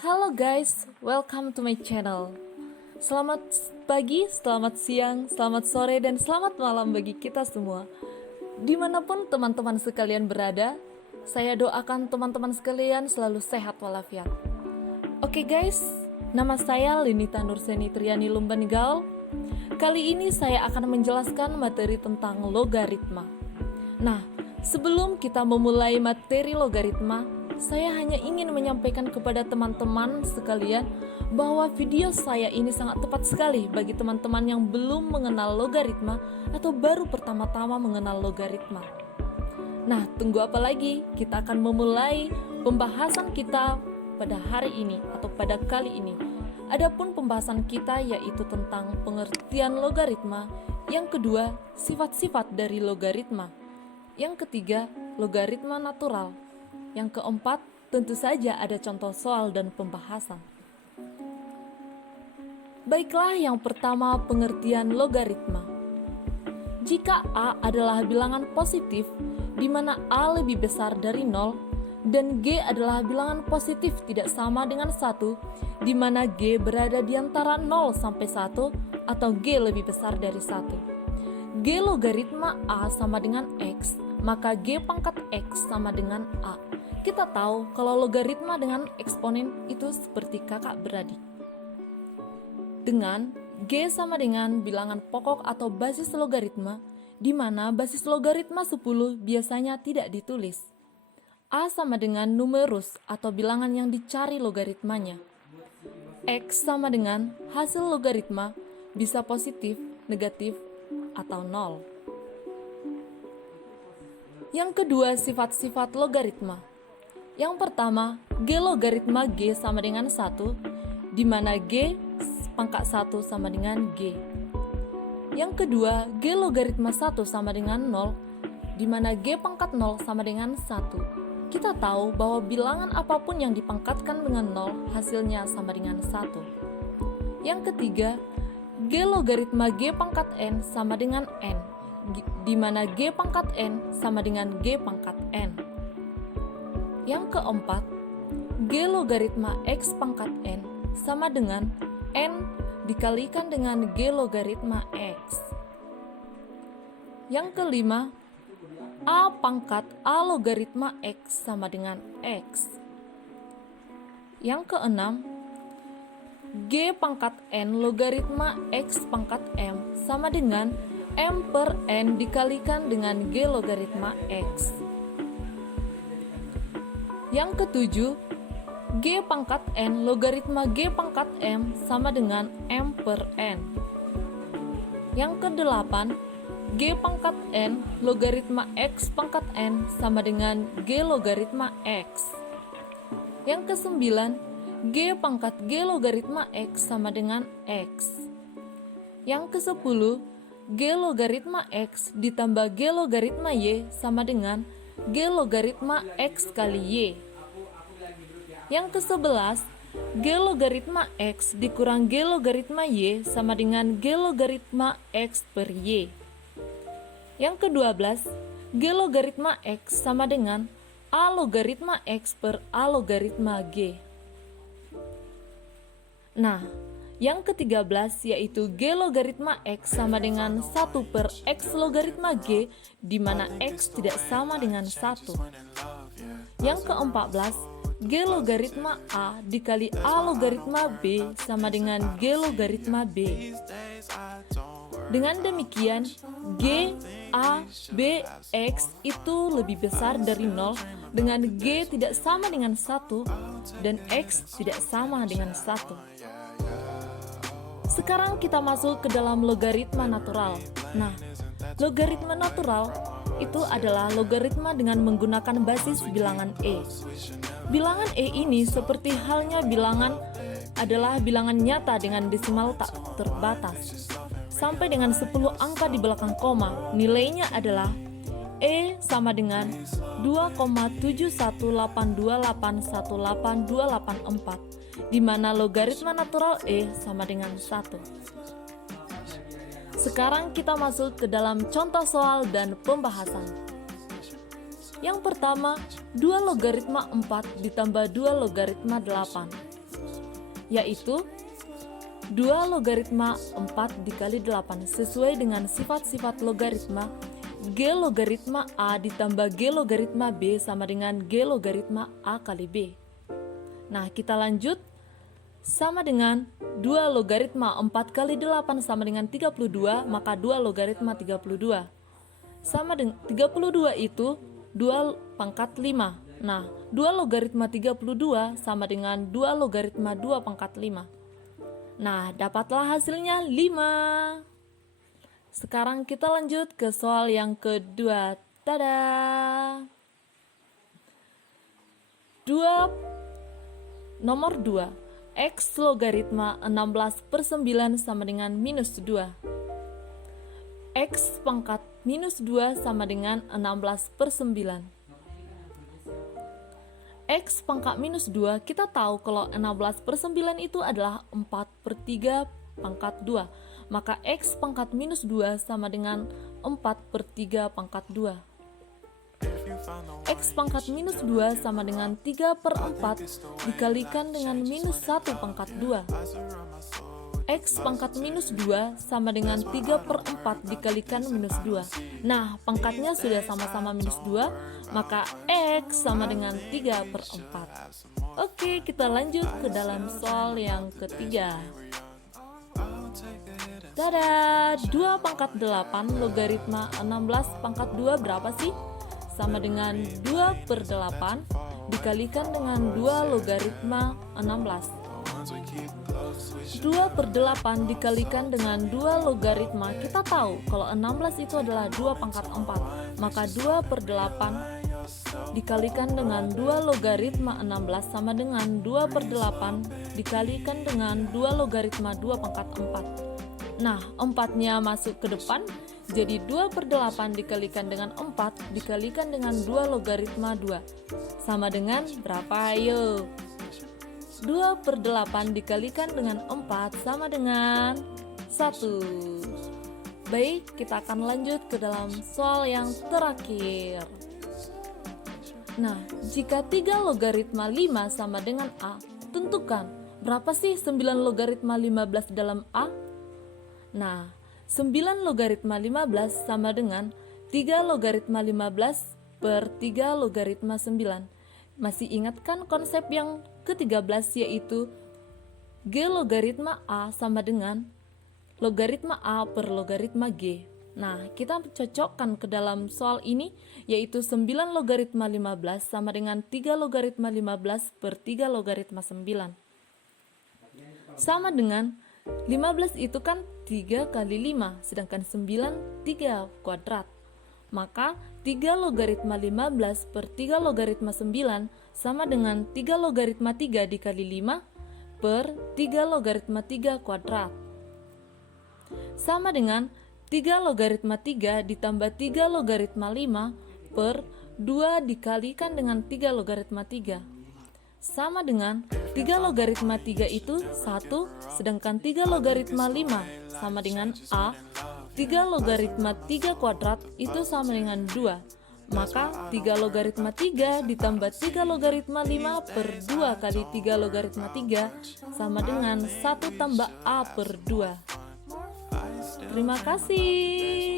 Halo guys, welcome to my channel. Selamat pagi, selamat siang, selamat sore, dan selamat malam bagi kita semua. Dimanapun teman-teman sekalian berada, saya doakan teman-teman sekalian selalu sehat walafiat. Oke guys, nama saya Linita Nurseni Triani Lumban Gaul. Kali ini saya akan menjelaskan materi tentang logaritma. Nah, sebelum kita memulai materi logaritma, saya hanya ingin menyampaikan kepada teman-teman sekalian bahwa video saya ini sangat tepat sekali bagi teman-teman yang belum mengenal logaritma atau baru pertama-tama mengenal logaritma. Nah, tunggu apa lagi? Kita akan memulai pembahasan kita pada hari ini atau pada kali ini. Adapun pembahasan kita yaitu tentang pengertian logaritma, yang kedua, sifat-sifat dari logaritma, yang ketiga, logaritma natural. Yang keempat, tentu saja ada contoh soal dan pembahasan. Baiklah, yang pertama pengertian logaritma. Jika A adalah bilangan positif, di mana A lebih besar dari 0, dan G adalah bilangan positif tidak sama dengan 1, di mana G berada di antara 0 sampai 1, atau G lebih besar dari 1. G logaritma A sama dengan X, maka G pangkat X sama dengan A. Kita tahu kalau logaritma dengan eksponen itu seperti kakak beradik. Dengan G sama dengan bilangan pokok atau basis logaritma, di mana basis logaritma 10 biasanya tidak ditulis. A sama dengan numerus atau bilangan yang dicari logaritmanya. X sama dengan hasil logaritma, bisa positif, negatif, atau 0. Yang kedua, sifat-sifat logaritma. Yang pertama, G logaritma G sama dengan 1, di mana G pangkat 1 sama dengan G. Yang kedua, G logaritma 1 sama dengan 0, di mana G pangkat 0 sama dengan 1. Kita tahu bahwa bilangan apapun yang dipangkatkan dengan 0, hasilnya sama dengan 1. Yang ketiga, G logaritma G pangkat N sama dengan N, di mana G pangkat N sama dengan G pangkat N. Yang keempat, G logaritma X pangkat N sama dengan N dikalikan dengan G logaritma X. Yang kelima, A pangkat A logaritma X sama dengan X. Yang keenam, G pangkat N logaritma X pangkat M sama dengan M per N dikalikan dengan G logaritma X. Yang ketujuh, G pangkat N logaritma G pangkat M sama dengan M per N. Yang kedelapan, G pangkat N logaritma X pangkat N sama dengan G logaritma X. Yang kesembilan, G pangkat G logaritma X sama dengan X. Yang kesepuluh, G logaritma X ditambah G logaritma Y sama dengan G logaritma X kali Y. Yang ke-11, G logaritma X dikurang G logaritma Y sama dengan G logaritma X per Y. Yang ke-12, G logaritma X sama dengan A logaritma X per A logaritma G. Nah, yang ke-13 yaitu G logaritma X sama dengan 1 per X logaritma G, di mana X tidak sama dengan 1. Yang ke-14, G logaritma A dikali A logaritma B sama dengan G logaritma B. Dengan demikian, G, A, B, X itu lebih besar dari 0, dengan G tidak sama dengan 1, dan X tidak sama dengan 1. Sekarang kita masuk ke dalam logaritma natural. Nah, logaritma natural itu adalah logaritma dengan menggunakan basis bilangan E. Bilangan E ini seperti halnya bilangan adalah bilangan nyata dengan desimal tak terbatas. Sampai dengan 10 angka di belakang koma, nilainya adalah E sama dengan 2,7182818,284, di mana logaritma natural E sama dengan 1. Sekarang kita masuk ke dalam contoh soal dan pembahasan. Yang pertama, 2 logaritma 4 ditambah 2 logaritma 8, yaitu 2 logaritma 4 dikali 8 sesuai dengan sifat-sifat logaritma. G logaritma A ditambah G logaritma B sama dengan G logaritma A kali B. Nah, kita lanjut. Sama dengan 2 logaritma 4 kali 8 sama dengan 32, maka 2 logaritma 32. Sama dengan 32 itu 2 pangkat 5. Nah, 2 logaritma 32 sama dengan 2 logaritma 2 pangkat 5. Nah, dapatlah hasilnya 5. Sekarang kita lanjut ke soal yang kedua. Tada! Nomor 2. X logaritma 16/9 sama dengan minus 2. X pangkat minus 2 sama dengan 16/9. X pangkat minus 2, kita tahu kalau 16/9 itu adalah 4/3 pangkat 2. Maka X pangkat minus 2 sama dengan 4/3 pangkat 2. X pangkat minus 2 sama dengan 3/4 dikalikan dengan minus 1 pangkat 2. X pangkat minus 2 sama dengan 3/4 dikalikan minus 2. Nah, pangkatnya sudah sama-sama minus 2, maka X sama dengan 3/4. Oke, kita lanjut ke dalam soal yang ketiga. Tada! 2 pangkat 8 logaritma 16 pangkat 2 berapa sih? Sama dengan 2/8 dikalikan dengan 2 logaritma 16. 2/8 dikalikan dengan 2 logaritma, kita tahu kalau 16 itu adalah 2 pangkat 4, maka 2/8 dikalikan dengan 2 logaritma 16 sama dengan 2/8 dikalikan dengan 2 logaritma 2 pangkat 4. Nah, 4-nya masuk ke depan, jadi 2/8 dikalikan dengan 4 dikalikan dengan 2 logaritma 2. Sama dengan berapa? Ayo. 2/8 dikalikan dengan 4 sama dengan 1. Baik, kita akan lanjut ke dalam soal yang terakhir. Nah, jika 3 logaritma 5 sama dengan A, tentukan berapa sih 9 logaritma 15 dalam A? Nah, 9 logaritma 15 sama dengan 3 logaritma 15 per 3 logaritma 9. Masih ingat kan konsep yang ke-13, yaitu G logaritma A sama dengan logaritma A per logaritma G. Nah, kita cocokkan ke dalam soal ini, yaitu 9 logaritma 15 sama dengan 3 logaritma 15 per 3 logaritma 9. Sama dengan 15 itu kan 3 kali 5, sedangkan 9 3 kuadrat. Maka 3 logaritma 15 per 3 logaritma 9 sama dengan 3 logaritma 3 dikali 5 per 3 logaritma 3 kuadrat. Sama dengan 3 logaritma 3 ditambah 3 logaritma 5 per 2 dikalikan dengan 3 logaritma 3. Sama dengan 3 logaritma 3 itu 1, sedangkan 3 logaritma 5 sama dengan A. 3 logaritma 3 kuadrat itu sama dengan 2. Maka 3 logaritma 3 ditambah 3 logaritma 5 per 2 kali 3 logaritma 3 sama dengan 1 tambah A per 2. Terima kasih.